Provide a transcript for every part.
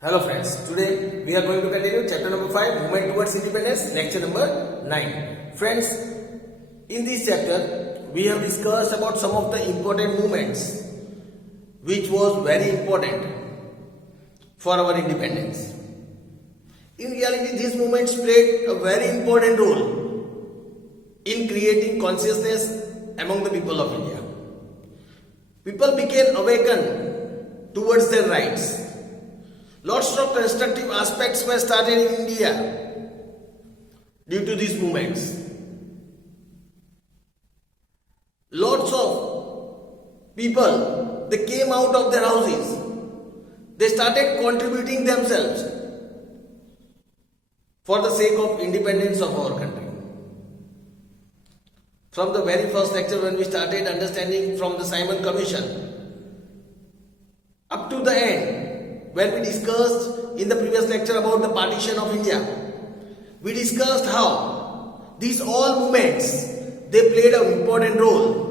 Hello friends, today we are going to continue chapter number 5, Movement Towards Independence, lecture number 9. Friends, in this chapter we have discussed about some of the important movements which was very important for our independence. In reality, these movements played a very important role in creating consciousness among the people of India. People became awakened towards their rights. Lots of constructive aspects were started in India due to these movements. Lots of people, they came out of their houses. They started contributing themselves for the sake of independence of our country. From the very first lecture when we started understanding from the Simon Commission up to the end, when we discussed in the previous lecture about the partition of India, we discussed how these all movements, they played an important role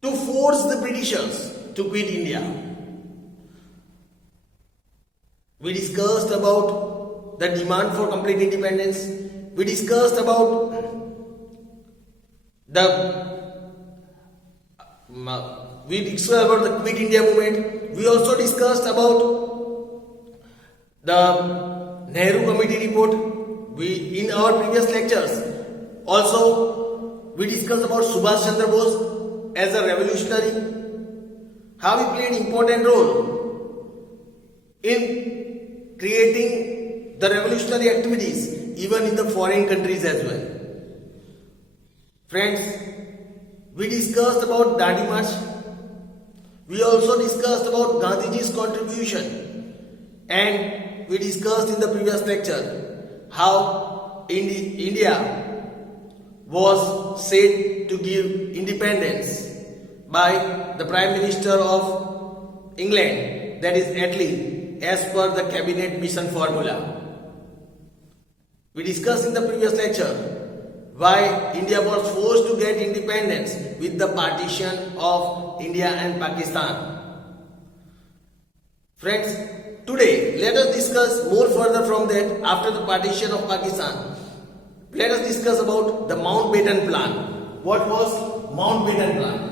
to force the Britishers to quit India. We discussed about the demand for complete independence. We discussed about the Quit India movement. We also discussed about the Nehru Committee report. In our previous lectures also we discussed about Subhash Chandra Bose as a revolutionary, how he played important role in creating the revolutionary activities even in the foreign countries as well. Friends, we discussed about Dandi March. We also discussed about Gandhiji's contribution, and we discussed in the previous lecture how India was said to give independence by the Prime Minister of England, that is Attlee, as per the Cabinet Mission formula. We discussed in the previous lecture why India was forced to get independence with the partition of India and Pakistan. Friends, today let us discuss more further from that. After the partition of Pakistan, let us discuss about the Mountbatten Plan. What was Mountbatten Plan?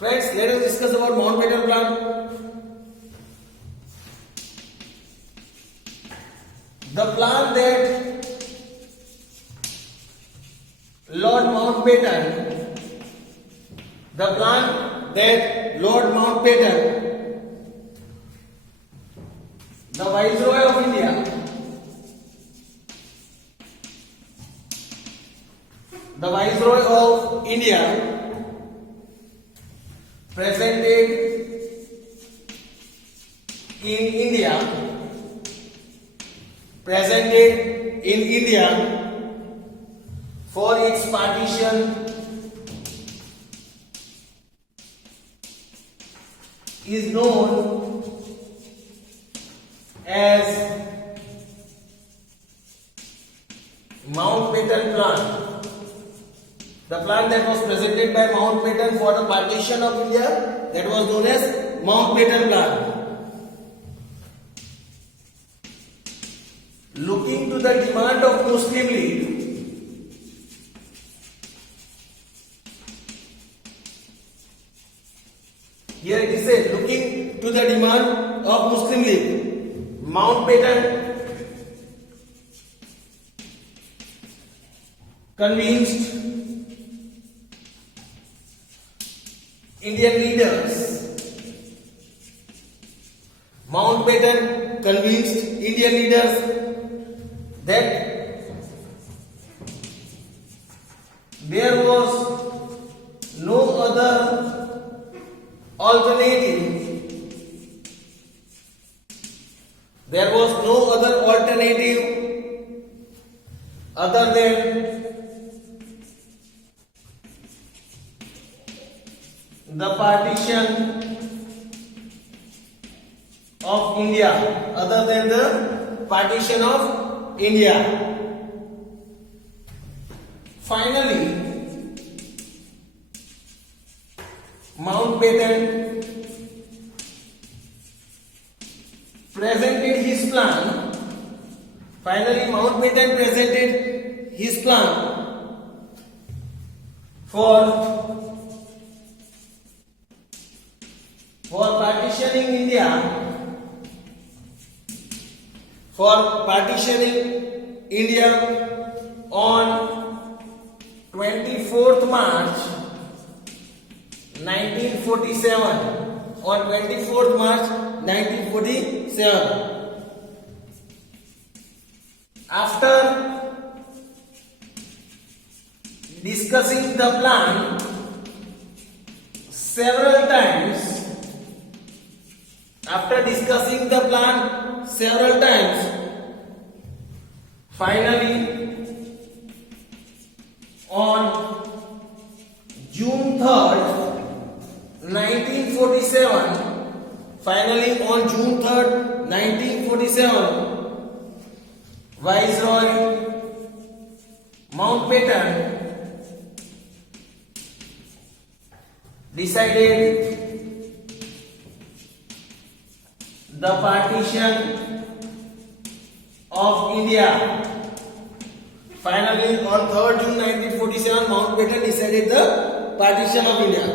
Friends, let us discuss about Mountbatten Plan. The plan that Lord Mountbatten, the Viceroy of India, presented in India for its partition is known as Mountbatten Plan. The plan that was presented by Mountbatten for the partition of India, that was known as Mountbatten Plan. Looking to the demand of Muslim League, here it is said, looking to the demand of Muslim League, Mountbatten convinced Indian leaders. Mountbatten convinced Indian leaders that there was no other alternative. Other than the partition India, other than the partition of India. Finally, Mountbatten presented his plan. Finally, Mountbatten presented his plan for partitioning India, on 24th March 1947. On 24th March 1947. After discussing the plan several times, finally on June 3rd, 1947, Viceroy Mountbatten decided the partition of India. Finally, on 3rd June 1947, Mountbatten decided the partition of India.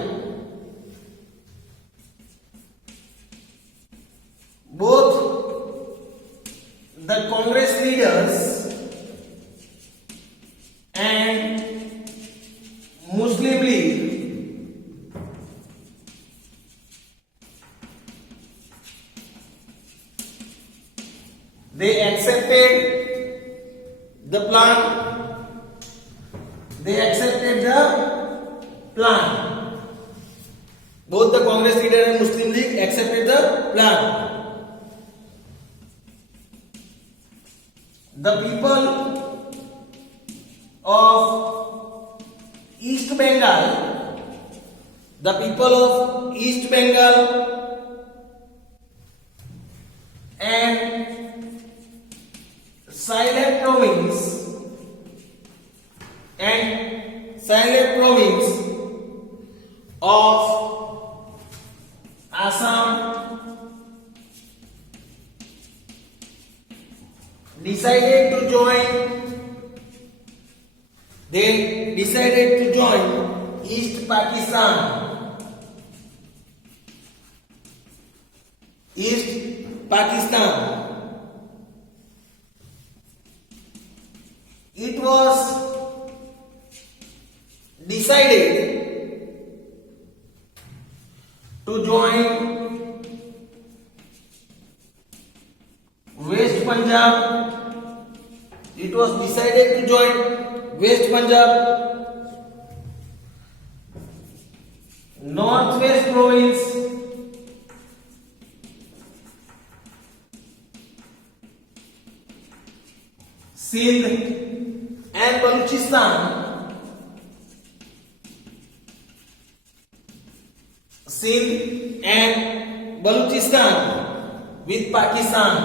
Both the Congress leaders and Muslim League they accepted the plan. Both the Congress leader and Muslim League accepted the plan. The people of East Bengal and Sylhet province of Assam decided to join East Pakistan. It was decided to join West Punjab. Northwest province, Sindh and Balochistan. With Pakistan.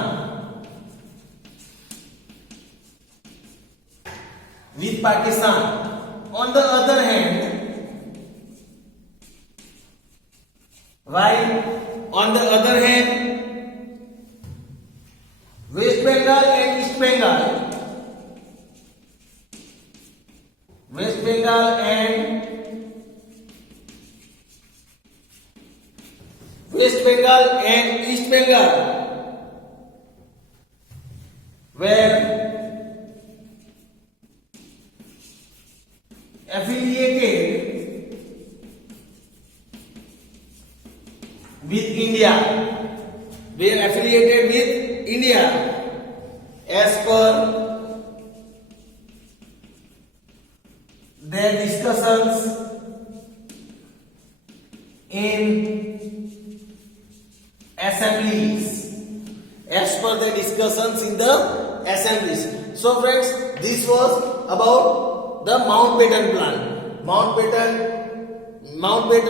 On the other hand, West Bengal and East Bengal, were affiliated with India as per their discussions in the assemblies. So friends, this was about the Mountbatten plan.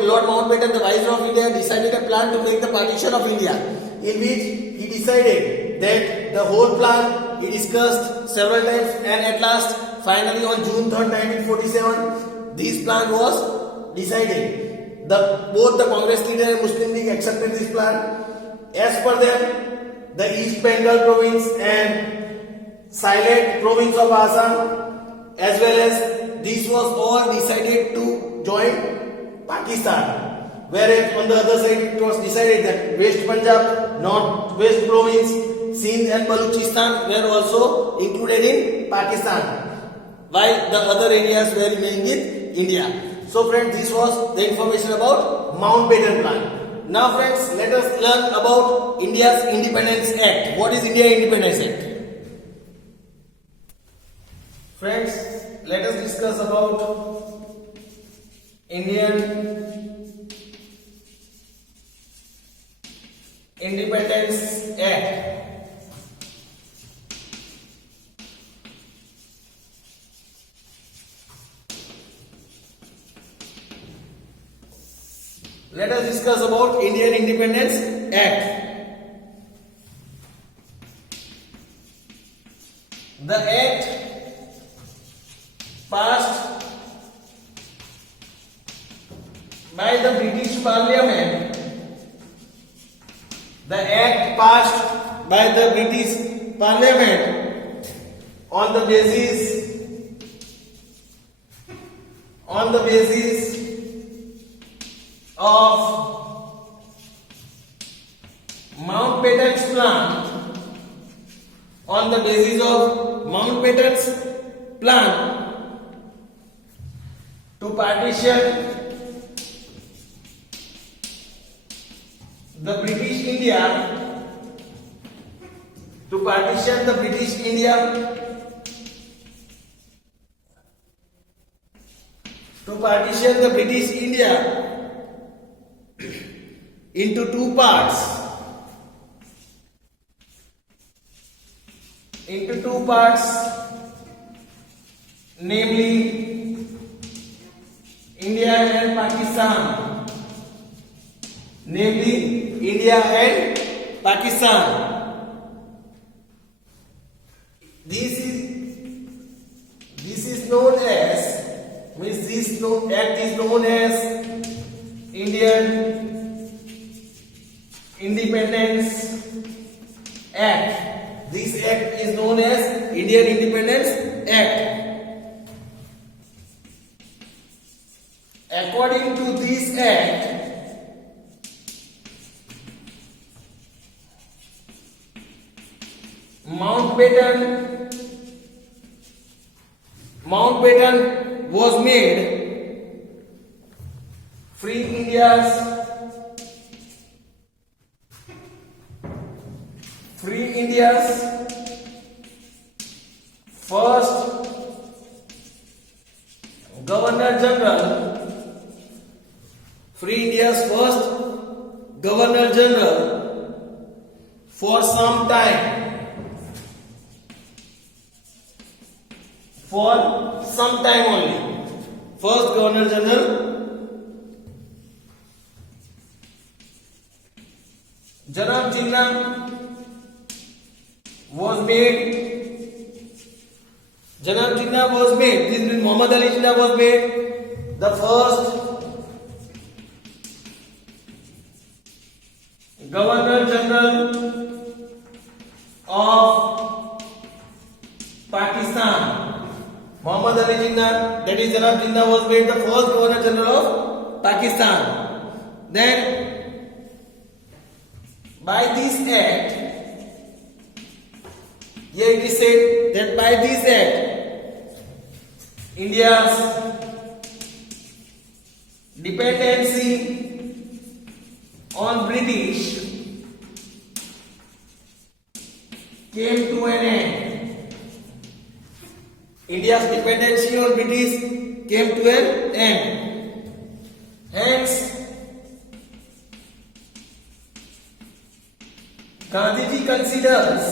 Lord Mountbatten, the Viceroy of India, decided a plan to make the partition of India, in which he decided that the whole plan he discussed several times, and at last finally on June 3rd, 1947, this plan was decided. Both the Congress leader and Muslim League accepted this plan. As per them, the East Bengal province and Sylhet province of Assam, as well as this was all decided to join Pakistan. Whereas on the other side it was decided that West Punjab, North West province, Sindh and Balochistan were also included in Pakistan, while the other areas were remaining with India. So friends, this was the information about Mountbatten Plan. Now friends, let us learn about India's Independence Act. What is India Independence Act? Friends, let us discuss about Indian Independence Act. Let us discuss about Indian Independence Act. The Act passed by the British Parliament. The Act passed by the British Parliament on the basis of Mountbatten's plan, on the basis of Mountbatten's plan to partition the British India, to partition the British India into two parts. Namely India and Pakistan. This is known as, act is known as Indian Independence Act. This act is known as Indian Independence Act. According to this act, Mountbatten was made free India's first Governor General. For some time only. First Governor General Janab Jinnah was made. This means Muhammad Ali Jinnah was made the first Governor General of Pakistan. Muhammad Ali Jinnah, that is Janab Jinnah, was made the first Governor General of Pakistan. Then, by this act, here it is said that by this act, India's dependency on British came to an end. India's dependency on British came to an end. Hence, Gandhiji considers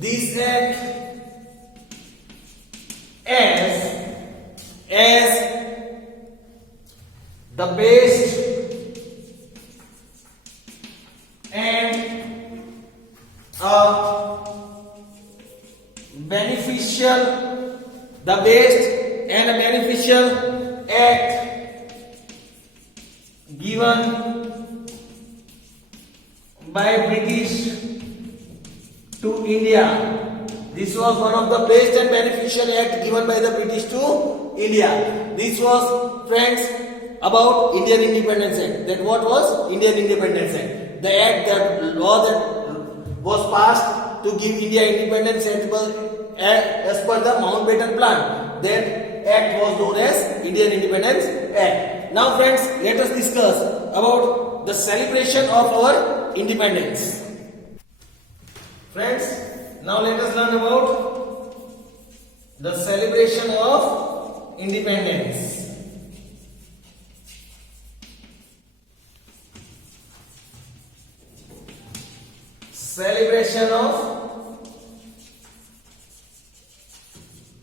this act as the best beneficial, the best and a beneficial act given by British to India. This was one of the best and beneficial act given by the British to India. This was, friends, about Indian Independence Act. That what was Indian Independence Act? The act, that law that was passed to give India independence as per the Mountbatten Plan. That act was known as Indian Independence Act. Now, friends, let us discuss about the celebration of our independence. Friends, now let us learn about the celebration of independence. Celebration of,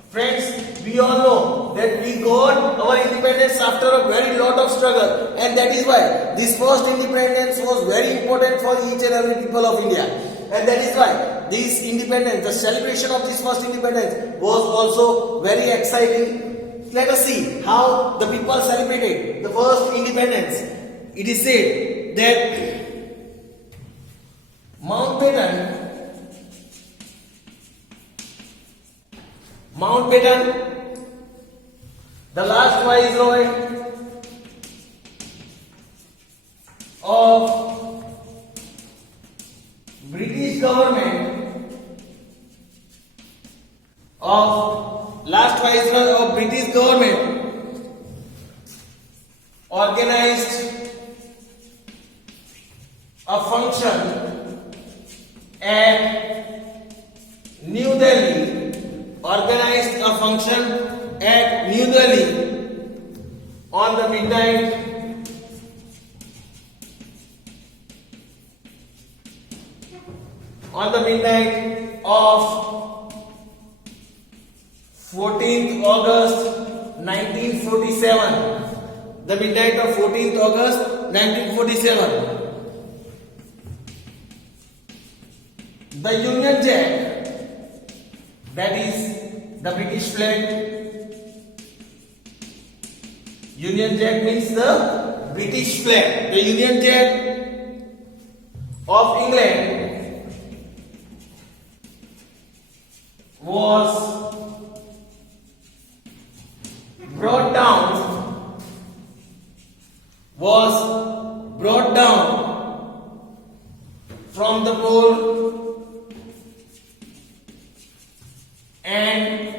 friends, we all know that we got our independence after a very lot of struggle, and that is why this first independence was very important for each and every people of India, and that is why this independence, the celebration of this first independence was also very exciting. Let us see how the people celebrated the first independence. It is said that Mountbatten, the last viceroy of British government, organized a function at New Delhi, on the midnight of 14th August 1947. The midnight of 14th August 1947. The Union Jack, that is the British flag. Union Jack means the British flag. The Union Jack of England was brought down from the pole, and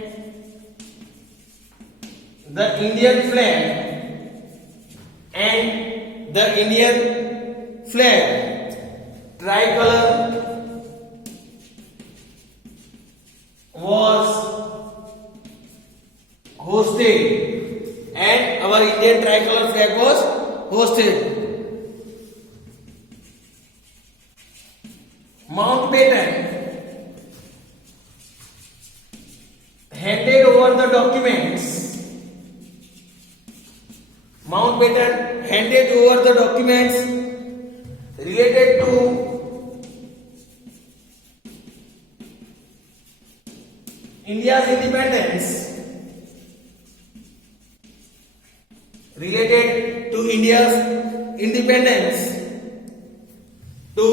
the Indian flag tricolor was hosted, and our Indian tricolor flag was hosted. Mountbatten handed over the documents. Related to India's independence. To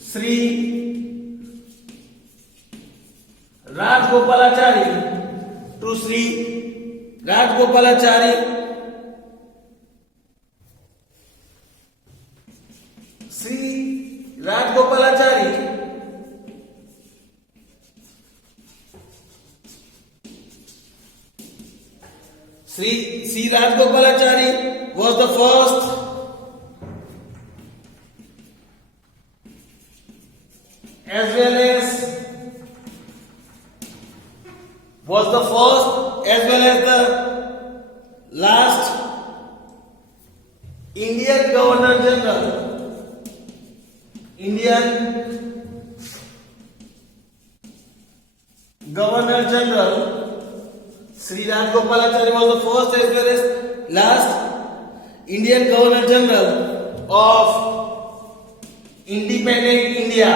Sri Rajgopalachari, Sri Rajgopalachari was the first as well as the last Indian Governor General. Sri Rajgopalachari was the first as well as last Indian Governor General of independent India. India,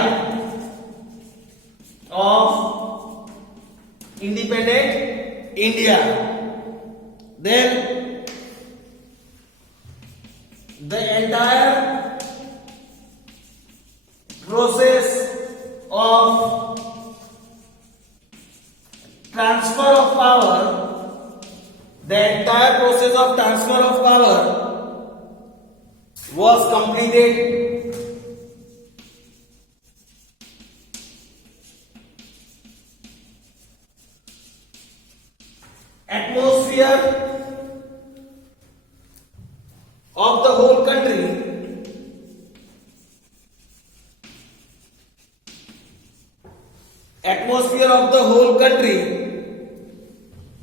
of independent India. Then the entire process of transfer of power, was completed atmosphere of the whole country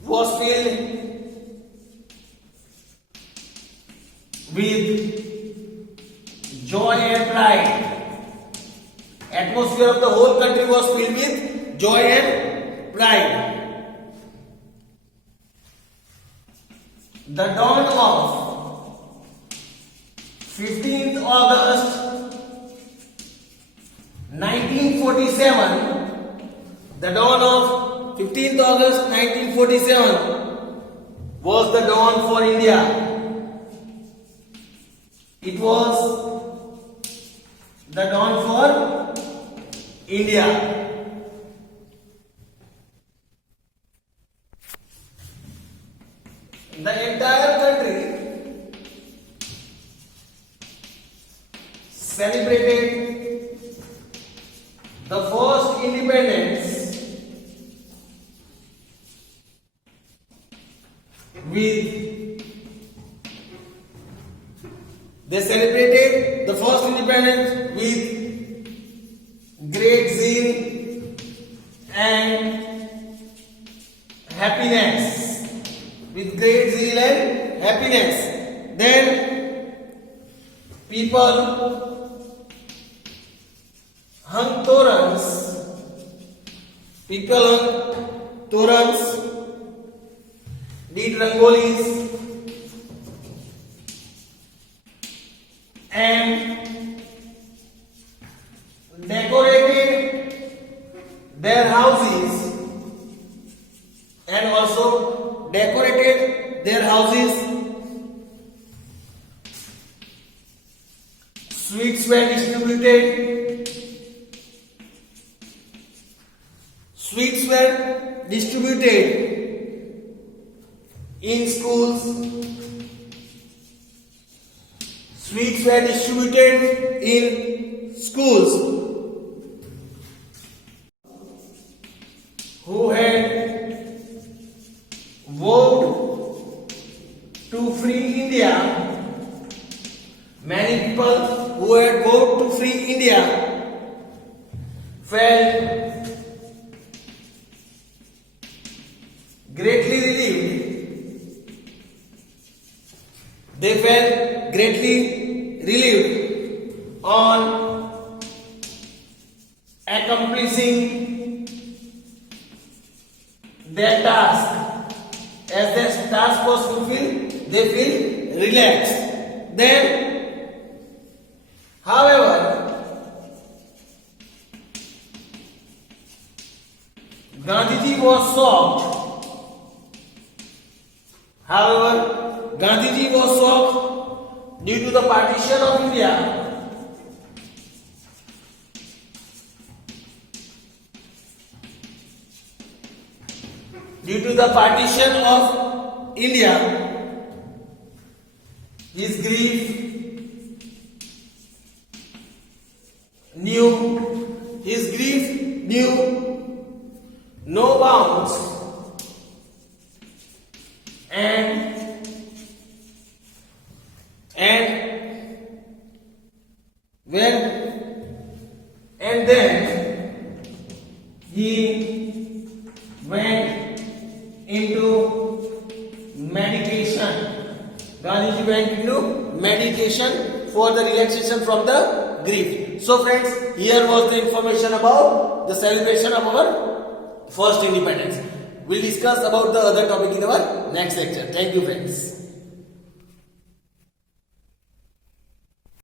was filled with joy and pride. Atmosphere of the whole country was filled with joy and pride. The dawn of 15th August 1947, the dawn of 15th August 1947 was the dawn for India. It was the dawn for India. The entire country celebrated the first independence with great zeal and happiness. Then people hung torans, did rangolis, and decorated their houses, Sweets were distributed in schools. Who had vowed to free India, many people who had vowed to free India felt greatly relieved. They felt greatly relieved on accomplishing their task. As their task was fulfilled, they feel relaxed. Then, however, Gandhiji was shocked. Due to the partition of India. His grief knew no bounds, and then he went into meditation. Gandhiji went into meditation for the relaxation from the grief. So friends, here was the information about the celebration of our first independence. We'll discuss about the other topic in our next lecture. Thank you friends.